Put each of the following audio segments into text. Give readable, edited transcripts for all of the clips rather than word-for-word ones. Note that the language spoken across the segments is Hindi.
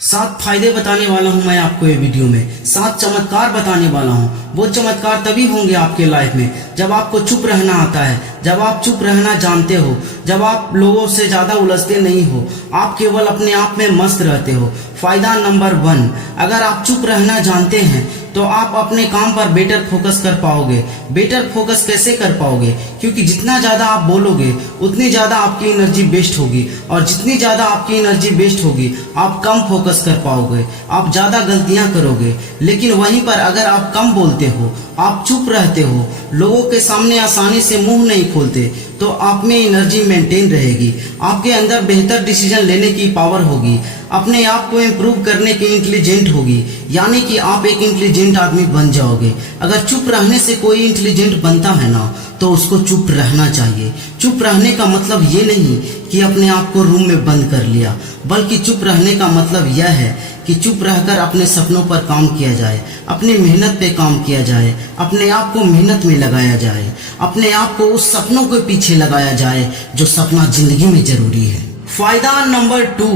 सात फायदे बताने वाला हूं मैं आपको ये वीडियो में। सात चमत्कार बताने वाला हूं। वो चमत्कार तभी होंगे आपके लाइफ में जब आपको चुप रहना आता है, जब आप चुप रहना जानते हो, जब आप लोगों से ज्यादा उलझते नहीं हो, आप केवल अपने आप में मस्त रहते हो। फायदा नंबर 1, अगर आप चुप रहना जानते हैं तो आप अपने काम पर बेटर फोकस कर पाओगे। बेटर फोकस कैसे कर पाओगे? क्योंकि जितना ज्यादा आप बोलोगे उतनी ज्यादा आपकी एनर्जी वेस्ट होगी, और जितनी ज्यादा आपकी एनर्जी वेस्ट होगी आप कम फोकस कर पाओगे, आप ज्यादा गलतियां करोगे। लेकिन वहीं पर अगर आप कम बोलते हो, आप चुप रहते हो, लोगों के सामने आसानी से मुंह नहीं खोलते, तो आप में एनर्जी मेंटेन रहेगी, आपके अंदर बेहतर डिसीजन लेने की पावर होगी, अपने आप को इम्प्रूव करने की इंटेलिजेंट होगी, यानी कि आप एक इंटेलिजेंट आदमी बन जाओगे। अगर चुप रहने से कोई इंटेलिजेंट बनता है ना, तो उसको चुप रहना चाहिए। चुप रहने का मतलब ये नहीं कि अपने आप को रूम में बंद कर लिया, बल्कि चुप रहने का मतलब यह है कि चुप रहकर अपने सपनों पर काम किया जाए, अपनी मेहनत पे काम किया जाए, अपने आप को मेहनत में लगाया जाए, अपने आप को उस सपनों के पीछे लगाया जाए जो सपना जिंदगी में जरूरी है। फायदा नंबर 2,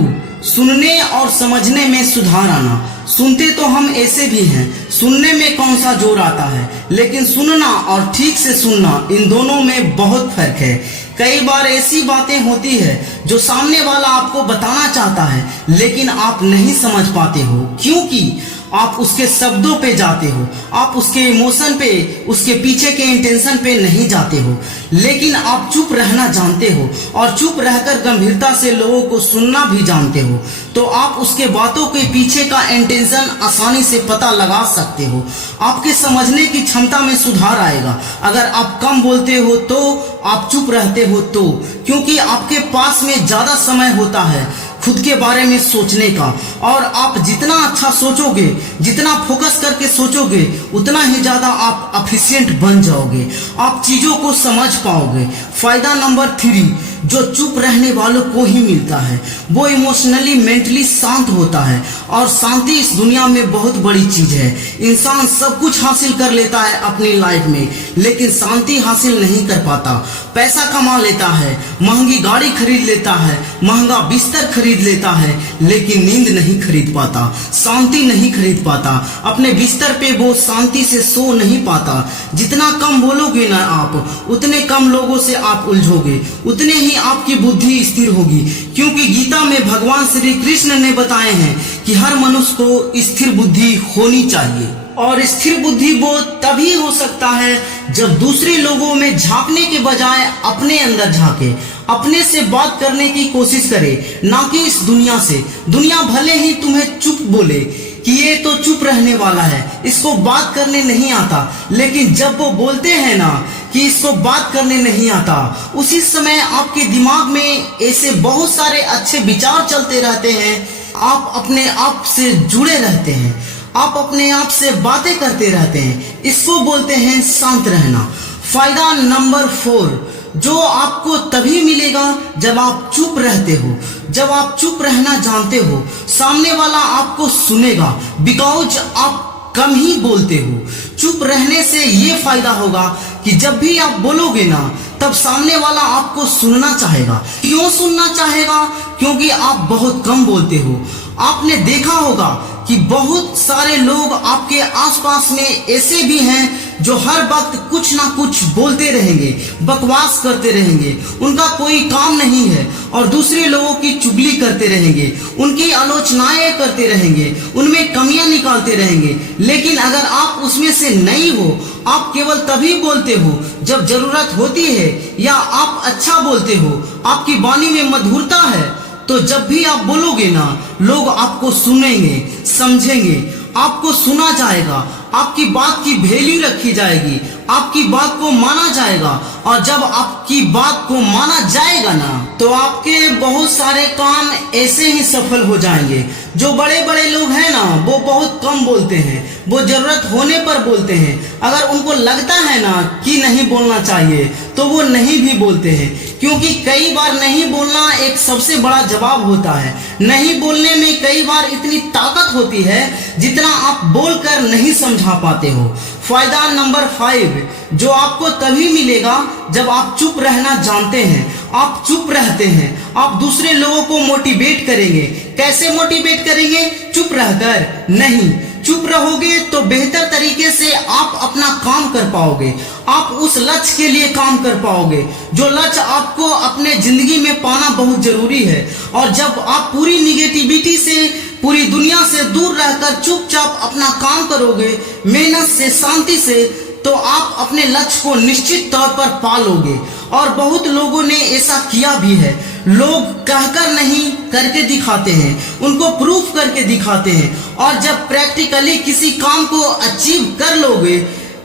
सुनने और समझने में सुधार आना। सुनते तो हम ऐसे भी हैं, सुनने में कौन सा जोर आता है, लेकिन सुनना और ठीक से सुनना, इन दोनों में बहुत फर्क है। कई बार ऐसी बातें होती है जो सामने वाला आपको बताना चाहता है, लेकिन आप नहीं समझ पाते हो, क्योंकि आप उसके शब्दों पे जाते हो, आप उसके इमोशन पे, उसके पीछे के इंटेंशन पे नहीं जाते हो। लेकिन आप चुप रहना जानते हो और चुप रहकर गंभीरता से लोगों को सुनना भी जानते हो, तो आप उसके बातों के पीछे का इंटेंशन आसानी से पता लगा सकते हो। आपके समझने की क्षमता में सुधार आएगा अगर आप कम बोलते हो, तो आप चुप रहते हो तो, क्योंकि आपके पास में ज्यादा समय होता है खुद के बारे में सोचने का, और आप जितना अच्छा सोचोगे, जितना फोकस करके सोचोगे, उतना ही ज्यादा आप एफिशिएंट बन जाओगे, आप चीजों को समझ पाओगे। फायदा नंबर 3, जो चुप रहने वालों को ही मिलता है, वो इमोशनली मेंटली शांत होता है, और शांति इस दुनिया में बहुत बड़ी चीज है। इंसान सब कुछ हासिल कर लेता है अपनी लाइफ में, लेकिन शांति हासिल नहीं कर पाता। पैसा कमा लेता है, महंगी गाड़ी खरीद लेता है, महंगा बिस्तर खरीद लेता है, लेकिन नींद नहीं खरीद पाता, शांति नहीं खरीद पाता, अपने बिस्तर पे वो शांति से सो नहीं पाता। जितना कम बोलोगे ना आप, उतने कम लोगों से आप उलझोगे, उतने ही आपकी बुद्धि स्थिर होगी, क्योंकि गीता में भगवान श्री कृष्ण ने बताए हैं कि हर मनुष्य को स्थिर बुद्धि होनी चाहिए, और स्थिर बुद्धि वो तभी हो सकता है जब दूसरे लोगों में झांकने के बजाय अपने अंदर झांके, अपने से बात करने की कोशिश करे, ना कि इस दुनिया से। दुनिया भले ही तुम्हें चुप बोले कि ये तो चुप रहने वाला है, इसको बात करने नहीं आता, लेकिन जब वो बोलते हैं ना कि इसको बात करने नहीं आता, उसी समय आपके दिमाग में ऐसे बहुत सारे अच्छे विचार चलते रहते हैं, आप अपने आप से जुड़े रहते हैं, आप अपने आप से बातें करते रहते हैं। इसको बोलते हैं शांत रहना। फायदा नंबर 4, जो आपको तभी मिलेगा जब आप चुप रहते हो, जब आप चुप रहना जानते हो, सामने वाला आपको सुनेगा, बिकॉज आप कम ही बोलते हो। चुप रहने से ये फायदा होगा कि जब भी आप बोलोगे ना, तब सामने वाला आपको सुनना चाहेगा। क्यों सुनना चाहेगा? क्योंकि आप बहुत कम बोलते हो। आपने देखा होगा कि बहुत सारे लोग आपके आसपास में ऐसे भी हैं जो हर वक्त कुछ ना कुछ बोलते रहेंगे, बकवास करते रहेंगे, उनका कोई काम नहीं है, और दूसरे लोगों की चुगली करते रहेंगे, उनकी आलोचनाएं करते रहेंगे, उनमें कमियां निकालते रहेंगे। लेकिन अगर आप उसमें से नहीं हो, आप केवल तभी बोलते हो जब जरूरत होती है, या आप अच्छा बोलते हो, आपकी वाणी में मधुरता है, तो जब भी आप बोलोगे ना, लोग आपको सुनेंगे, समझेंगे, आपको सुना जाएगा, आपकी बात की वैल्यू रखी जाएगी, आपकी बात को माना जाएगा, और जब आपकी बात को माना जाएगा ना, तो आपके बहुत सारे काम ऐसे ही सफल हो जाएंगे। जो बड़े बड़े लोग हैं ना, वो बहुत कम बोलते हैं, वो जरूरत होने पर बोलते हैं। अगर उनको लगता है ना कि नहीं बोलना चाहिए, तो वो नहीं भी बोलते हैं, क्योंकि कई बार नहीं बोलना एक सबसे बड़ा जवाब होता है। नहीं बोलने में कई बार इतनी ताकत होती है जितना आप बोलकर नहीं समझा पाते हो। फायदा नंबर 5, जो आपको तभी मिलेगा जब आप चुप रहना जानते हैं आप चुप रहते हैं, आप दूसरे लोगों को मोटिवेट करेंगे। कैसे मोटिवेट करेंगे? चुप रहकर नहीं। चुप रहोगे तो बेहतर तरीके से आप अपना काम कर पाओगे, आप उस लक्ष्य के लिए काम कर पाओगे जो लक्ष्य आपको अपने जिंदगी में पाना बहुत जरूरी है। और जब आप पूरी निगेटिविटी से, पूरी दुनिया से दूर रहकर चुपचाप अपना काम करोगे, मेहनत से, शांति से, तो आप अपने लक्ष्य को निश्चित तौर पर पा लोगे। और बहुत लोगों ने ऐसा किया भी है। लोग कहकर नहीं, करके दिखाते हैं, उनको प्रूफ करके दिखाते हैं। और जब प्रैक्टिकली किसी काम को अचीव कर लोगे,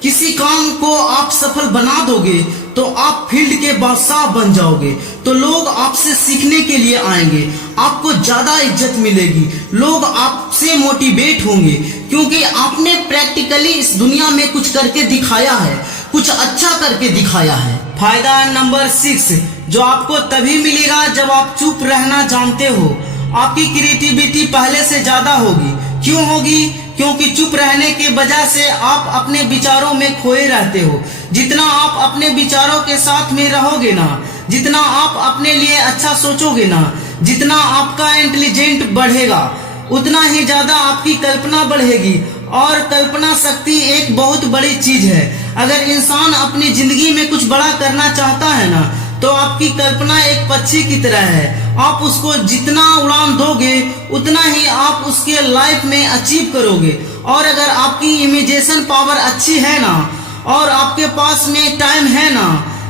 किसी काम को आप सफल बना दोगे, तो आप फील्ड के बादशाह बन जाओगे। तो लोग आपसे सीखने के लिए आएंगे, आपको ज्यादा इज्जत मिलेगी, लोग आपसे मोटिवेट होंगे, क्योंकि आपने प्रैक्टिकली इस दुनिया में कुछ करके दिखाया है, कुछ अच्छा करके दिखाया है। फायदा नंबर 6 जो आपको तभी मिलेगा जब आप चुप रहना जानते हो। आपकी क्रिएटिविटी पहले से ज्यादा होगी। क्यों होगी? क्योंकि चुप रहने के वजह से आप अपने विचारों में खोए रहते हो। जितना आप अपने विचारों के साथ में रहोगे ना, जितना आप अपने लिए अच्छा सोचोगे ना, जितना आपका इंटेलिजेंट बढ़ेगा, उतना ही ज्यादा आपकी कल्पना बढ़ेगी। और कल्पना शक्ति एक बहुत बड़ी चीज है। अगर इंसान अपनी जिंदगी में कुछ बड़ा करना चाहता है ना, तो आपकी कल्पना एक पक्षी की तरह है। आप उसको जितना उड़ान दोगे, उतना ही आप उसके लाइफ में अचीव करोगे। और अगर आपकी इमेजिनेशन पावर अच्छी है ना, और आपके पास में टाइम है ना,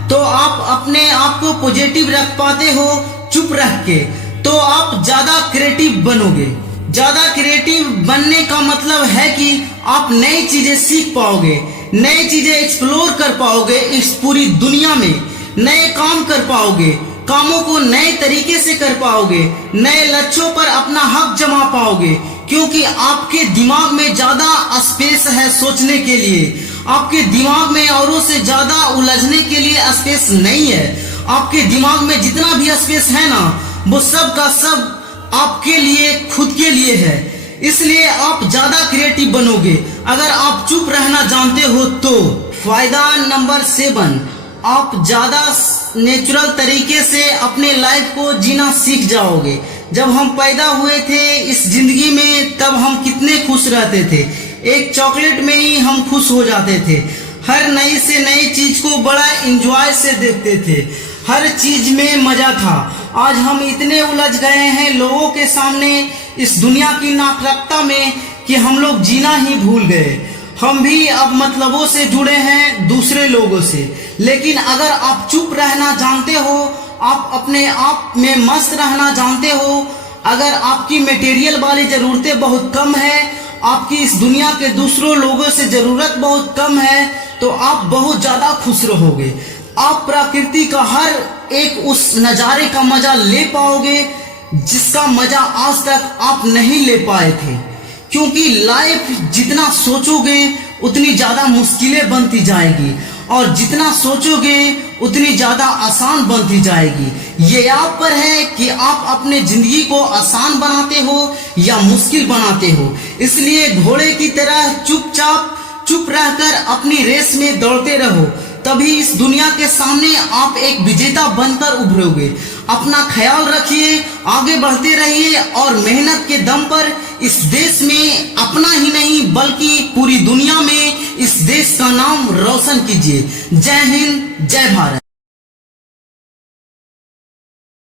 तो आप अपने आप को पॉजिटिव रख पाते हो चुप रख के, तो आप ज्यादा क्रिएटिव बनोगे। ज्यादा क्रिएटिव बनने का मतलब है कि आप नई चीजें सीख पाओगे, नई चीजें एक्सप्लोर कर पाओगे इस पूरी दुनिया में, नए काम कर पाओगे, कामों को नए तरीके से कर पाओगे, नए लक्ष्यों पर अपना हक जमा पाओगे। क्योंकि आपके दिमाग में ज्यादा स्पेस है सोचने के लिए, आपके दिमाग में औरों से ज्यादा उलझने के लिए स्पेस नहीं है। आपके दिमाग में जितना भी स्पेस है ना, वो सब का सब आपके लिए, खुद के लिए है। इसलिए आप ज्यादा क्रिएटिव बनोगे अगर आप चुप रहना जानते हो तो। फायदा नंबर 7 आप ज्यादा नेचुरल तरीके से अपने लाइफ को जीना सीख जाओगे। जब हम पैदा हुए थे इस जिंदगी में, तब हम कितने खुश रहते थे। एक चॉकलेट में ही हम खुश हो जाते थे। हर नई से नई चीज को बड़ा एंजॉय से देखते थे, हर चीज में मजा था। आज हम इतने उलझ गए हैं लोगों के सामने, इस दुनिया की नाटकता में, कि हम लोग जीना ही भूल गए। हम भी अब मतलबों से जुड़े हैं, दूसरे लोगों से। लेकिन अगर आप चुप रहना जानते हो, आप अपने आप में मस्त रहना जानते हो, अगर आपकी मटेरियल वाली जरूरतें बहुत कम है, आपकी इस दुनिया के दूसरों लोगों से जरूरत बहुत कम है, तो आप बहुत ज्यादा खुश रहोगे। आप प्रकृति का हर एक उस नजारे का मजा ले पाओगे जिसका मजा आज तक आप नहीं ले पाए थे। क्योंकि लाइफ जितना सोचोगे उतनी ज्यादा मुश्किलें बनती जाएगी, और जितना सोचोगे उतनी ज्यादा आसान बनती जाएगी। ये आप पर है कि आप अपने जिंदगी को आसान बनाते हो या मुश्किल बनाते हो। इसलिए घोड़े की तरह चुपचाप चुप रहकर अपनी रेस में दौड़ते रहो, तभी इस दुनिया के सामने आप एक विजेता बनकर उभरोगे। अपना ख्याल रखिए, आगे बढ़ते रहिए, और मेहनत के दम पर इस देश में अपना ही नहीं बल्कि पूरी दुनिया में इस देश का नाम रोशन कीजिए। जय हिंद, जय भारत।